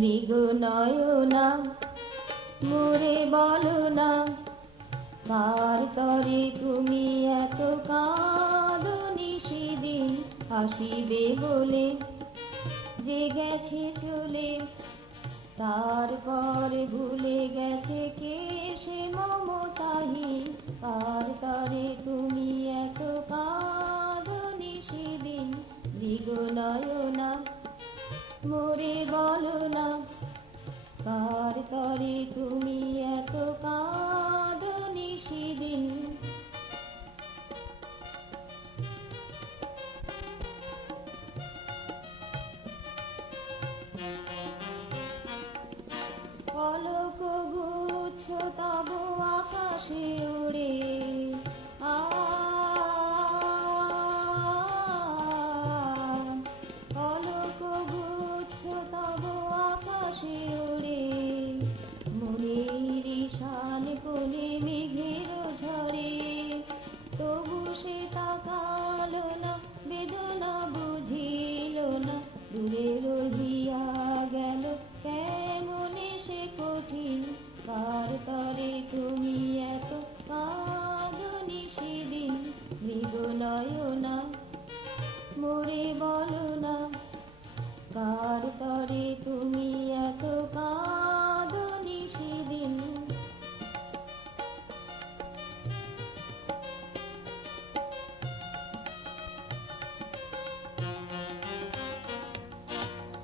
মৃগ নয়না মোরে বলো না, কার তরে তুমি এত কাঁদনি সেদিন আসিবে বলে, যে গেছে চলে তারপর ভুলে গেছে কে সে মমতাহীন, কার তরে তুমি এত কাঁদনি সেদিন মৃগ নয়না মোরে বলো না, কার তরে তুমি এত কাঁদনি সেদিন। পলক গুচ্ছ তব আকাশে ওড়ে, পলক গুচ্ছ তব আকাশে ওড়ে, মনের ঈশান কোণে মেঘের ঝরে, তবু সে তাকালো না, বেদনা বুঝিল না, দূরে রহিয়া গেল কেমনে সে কঠিন, কার তরে তুমি এত কাঁদনি সেদিন মৃগ নয়না মোরে বলো না, কার তরে তুমি এত কাঁদনি সেদিন।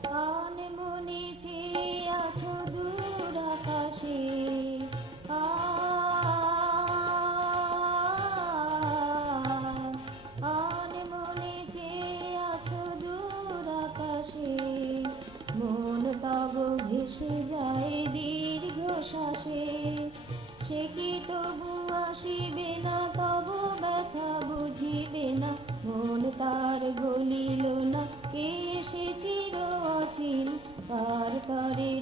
কান মনে চেয়ে আছো দূর আকাশে, কান মনে চেয়ে আছো দূর আকাশে, মন তব ভেসে যায় দীর্ঘ শ্বাসে, সে কি তবু আসিবে না, তব ব্যথা বুঝিবে না, মন তার গলিল না, কে সে চির অচিন, কার তরে